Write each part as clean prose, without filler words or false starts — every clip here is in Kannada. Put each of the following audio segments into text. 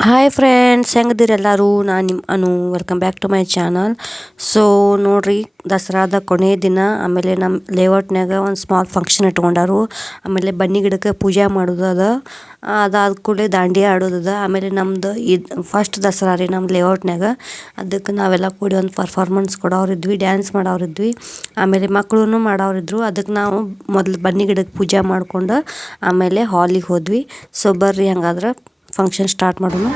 ಹಾಯ್ ಫ್ರೆಂಡ್ಸ್, ಹೆಂಗದಿರೆಲ್ಲರೂ? ನಾನು ನಿಮ್ಮ welcome back to my channel. So ನೋಡ್ರಿ, ದಸರಾದ ಕೊನೆ ದಿನ. ಆಮೇಲೆ ನಮ್ಮ ಲೇಔಟ್ನಾಗ ಒಂದು ಸ್ಮಾಲ್ ಫಂಕ್ಷನ್ ಇಟ್ಕೊಂಡಾರು. ಆಮೇಲೆ ಬನ್ನಿ ಗಿಡಕ್ಕೆ ಪೂಜೆ ಮಾಡೋದು ಅದಾದ ಕೂಡಲೇ ದಾಂಡಿಯಾ ಆಡೋದದ. ಆಮೇಲೆ ನಮ್ದು ಇದು ಫಸ್ಟ್ ದಸರಾ ರೀ ನಮ್ಮ ಲೇಔಟ್ನಾಗ. ಅದಕ್ಕೆ ನಾವೆಲ್ಲ ಕೂಡಿ ಒಂದು ಪರ್ಫಾರ್ಮೆನ್ಸ್ ಕೊಡೋರಿದ್ವಿ, ಡ್ಯಾನ್ಸ್ ಮಾಡೋರಿದ್ವಿ. ಆಮೇಲೆ ಮಕ್ಕಳು ಮಾಡೋರಿದ್ರು. ಅದಕ್ಕೆ ನಾವು ಮೊದಲು ಬನ್ನಿ ಗಿಡಕ್ಕೆ ಪೂಜೆ ಮಾಡ್ಕೊಂಡು ಆಮೇಲೆ ಹಾಲಿಗೆ ಹೋದ್ವಿ. ಸೊ ಬರ್ರಿ, ಹಂಗಾದ್ರೆ ಫಂಕ್ಷನ್ ಸ್ಟಾರ್ಟ್ ಮಾಡೋಣ.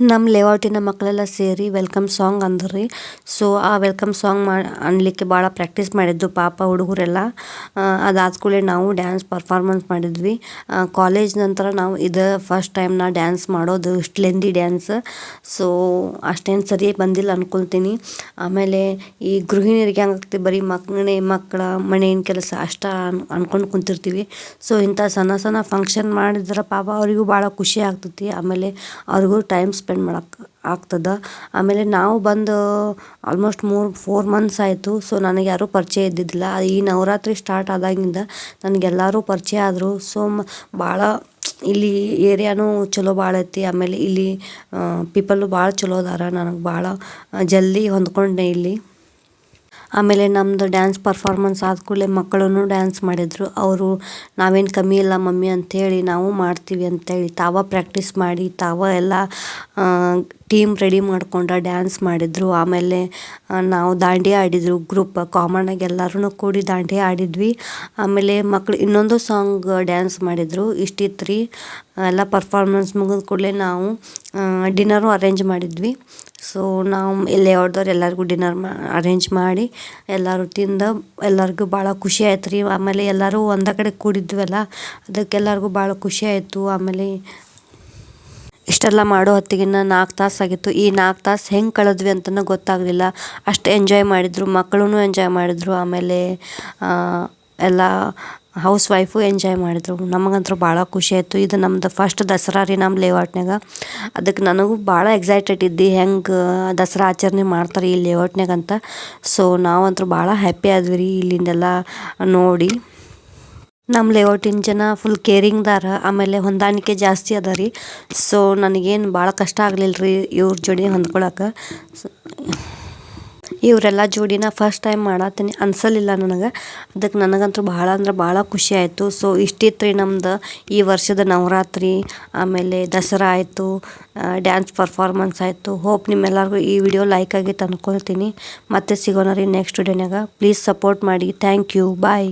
ನಮ್ಮ ಲೇಔಟಿನ ಮಕ್ಕಳೆಲ್ಲ ಸೇರಿ ವೆಲ್ಕಮ್ ಸಾಂಗ್ ಅಂದ್ರಿ. ಸೊ ಆ ವೆಲ್ಕಮ್ ಸಾಂಗ್ ಅನ್ಲಿಕ್ಕೆ ಭಾಳ ಪ್ರಾಕ್ಟೀಸ್ ಮಾಡಿದ್ದು ಪಾಪ ಹುಡುಗರೆಲ್ಲ. ಅದಾದ ಕೂಡಲೇ ನಾವು ಡ್ಯಾನ್ಸ್ ಪರ್ಫಾರ್ಮೆನ್ಸ್ ಮಾಡಿದ್ವಿ. ಕಾಲೇಜ್ ನಂತರ ನಾವು ಇದು ಫಸ್ಟ್ ಟೈಮ್ ನಾ ಡ್ಯಾನ್ಸ್ ಮಾಡೋದು, ಇಷ್ಟು ಲೆಂದಿ ಡ್ಯಾನ್ಸ್. ಸೊ ಅಷ್ಟೇನು ಸರಿ ಬಂದಿಲ್ಲ ಅನ್ಕೊಳ್ತೀನಿ. ಆಮೇಲೆ ಈ ಗೃಹಿಣಿಯರಿಗೆ ಹೆಂಗಾಗ್ತಿ ಬರೀ ಮಕ್ಕಳ ಮನೆಯ ಕೆಲಸ ಅಷ್ಟ ಅನ್ಕೊಂಡು ಕುಂತಿರ್ತೀವಿ. ಸೊ ಇಂಥ ಸಣ್ಣ ಸಣ್ಣ ಫಂಕ್ಷನ್ ಮಾಡಿದ್ರೆ ಪಾಪ ಅವರಿಗೂ ಭಾಳ ಖುಷಿ ಆಗ್ತೈತಿ. ಆಮೇಲೆ ಅವ್ರಿಗೂ ಟೈಮ್ ಸ್ಪೆಂಡ್ ಮಾಡಕ್ಕೆ ಆಗ್ತದೆ. ಆಮೇಲೆ ನಾವು ಬಂದು ಆಲ್ಮೋಸ್ಟ್ 4 ಮಂತ್ಸ್ ಆಯಿತು. ಸೊ ನನಗೆ ಯಾರೂ ಪರಿಚಯ ಇದ್ದಿದ್ದಿಲ್ಲ. ಈ ನವರಾತ್ರಿ ಸ್ಟಾರ್ಟ್ ಆದಾಗಿಂದ ನನಗೆಲ್ಲರೂ ಪರಿಚಯ ಆದರು. ಸೊ ಭಾಳ ಇಲ್ಲಿ ಏರಿಯಾನೂ ಚಲೋ ಭಾಳ ಐತಿ. ಆಮೇಲೆ ಇಲ್ಲಿ ಪೀಪಲ್ಲು ಭಾಳ ಚಲೋ ಅದಾರ. ನನಗೆ ಭಾಳ ಜಲ್ದಿ ಹೊಂದ್ಕೊಂಡೆ ಇಲ್ಲಿ. ಆಮೇಲೆ ನಮ್ಮದು ಡ್ಯಾನ್ಸ್ ಪರ್ಫಾರ್ಮೆನ್ಸ್ ಆದ ಕೂಡಲೇ ಮಕ್ಕಳೂ ಡ್ಯಾನ್ಸ್ ಮಾಡಿದರು. ಅವರು ನಾವೇನು ಕಮ್ಮಿ ಇಲ್ಲ ಮಮ್ಮಿ ಅಂಥೇಳಿ ನಾವು ಮಾಡ್ತೀವಿ ಅಂಥೇಳಿ ಪ್ರಾಕ್ಟೀಸ್ ಮಾಡಿ ಎಲ್ಲ ಟೀಮ್ ರೆಡಿ ಮಾಡ್ಕೊಂಡು ಡ್ಯಾನ್ಸ್ ಮಾಡಿದರು. ಆಮೇಲೆ ನಾವು ದಾಂಡಿಯಾ ಆಡಿದ್ರು ಗ್ರೂಪ್ ಕಾಮನ್ನಾಗಿ ಎಲ್ಲರೂ ಕೂಡಿ ದಾಂಡಿಯಾ ಆಡಿದ್ವಿ. ಆಮೇಲೆ ಮಕ್ಕಳು ಇನ್ನೊಂದು ಸಾಂಗ್ ಡ್ಯಾನ್ಸ್ ಮಾಡಿದರು. ಇಷ್ಟಿತ್ತು ರೀ. ಎಲ್ಲ ಪರ್ಫಾರ್ಮೆನ್ಸ್ ಮುಗಿದ ಕೂಡಲೇ ನಾವು ಡಿನ್ನರು ಅರೇಂಜ್ ಮಾಡಿದ್ವಿ. ಸೊ ನಾವು ಲೇಔಟ್ದವ್ರು ಎಲ್ಲರಿಗೂ ಡಿನ್ನರ್ ಅರೇಂಜ್ ಮಾಡಿ ಎಲ್ಲರೂ ತಿಂದು ಎಲ್ಲರಿಗೂ ಭಾಳ ಖುಷಿ ಆಯ್ತು ರೀ. ಆಮೇಲೆ ಎಲ್ಲರೂ ಒಂದೇ ಕಡೆ ಕೂಡಿದ್ವಲ್ಲ, ಅದಕ್ಕೆಲ್ಲರಿಗೂ ಭಾಳ ಖುಷಿ ಆಯಿತು. ಆಮೇಲೆ ಇಷ್ಟೆಲ್ಲ ಮಾಡೋ ಹೊತ್ತಿಗೆ 4 ತಾಸು ಆಗಿತ್ತು. ಈ 4 ತಾಸು ಹೆಂಗೆ ಕಳೆದ್ವಿ ಅಂತಲೂ ಗೊತ್ತಾಗಲಿಲ್ಲ. ಅಷ್ಟು ಎಂಜಾಯ್ ಮಾಡಿದರು, ಮಕ್ಕಳೂ ಎಂಜಾಯ್ ಮಾಡಿದರು. ಆಮೇಲೆ ಎಲ್ಲ ಹೌಸ್ ವೈಫು ಎಂಜಾಯ್ ಮಾಡಿದರು. ನಮಗಂತೂ ಭಾಳ ಖುಷಿ ಆಯಿತು. ಇದು ನಮ್ಮದು ಫಸ್ಟ್ ದಸರಾ ರೀ ನಮ್ಮ ಲೇಔಟ್ನಾಗ. ಅದಕ್ಕೆ ನನಗೂ ಭಾಳ ಎಕ್ಸೈಟೆಡ್ ಇದ್ದೆ ಹೆಂಗೆ ದಸರಾ ಆಚರಣೆ ಮಾಡ್ತಾರೆ ಈ ಲೇಔಟ್ನಾಗ ಅಂತ. ಸೊ ನಾವಂತೂ ಭಾಳ ಹ್ಯಾಪಿ ಆದ್ವಿ ರೀ ಇಲ್ಲಿಂದೆಲ್ಲ ನೋಡಿ. ನಮ್ಮ ಲೇಔಟಿನ ಜನ ಫುಲ್ ಕೇರಿಂಗ್ದಾರ. ಆಮೇಲೆ ಹೊಂದಾಣಿಕೆ ಜಾಸ್ತಿ ಅದ ರೀ. ಸೊ ನನಗೇನು ಭಾಳ ಕಷ್ಟ ಆಗಲಿಲ್ಲ ರೀ ಇವ್ರ ಜೋಡಿ ಹೊಂದ್ಕೊಳಕ್ಕೆ. ಇವರೆಲ್ಲ ಜೋಡಿನ ಫಸ್ಟ್ ಟೈಮ್ ಮಾಡತ್ತೀನಿ ಅನ್ಸಲಿಲ್ಲ ನನಗೆ. ಅದಕ್ಕೆ ನನಗಂತೂ ಭಾಳ ಅಂದ್ರೆ ಭಾಳ ಖುಷಿ ಆಯಿತು. ಸೊ ಇಷ್ಟಿತ್ತು ರೀ ನಮ್ದು ಈ ವರ್ಷದ ನವರಾತ್ರಿ. ಆಮೇಲೆ ದಸರಾ ಆಯಿತು, ಡ್ಯಾನ್ಸ್ ಪರ್ಫಾರ್ಮೆನ್ಸ್ ಆಯಿತು. ಹೋಪ್ ನಿಮ್ಮೆಲ್ಲರಿಗೂ ಈ ವಿಡಿಯೋ ಲೈಕ್ ಆಗಿ ತಂದ್ಕೊಳ್ತೀನಿ. ಮತ್ತೆ ಸಿಗೋಣ ರೀ ನೆಕ್ಸ್ಟ್ ವಿಡಿಯೋನಾಗ. ಪ್ಲೀಸ್ ಸಪೋರ್ಟ್ ಮಾಡಿ. Thank you. ಬಾಯ್.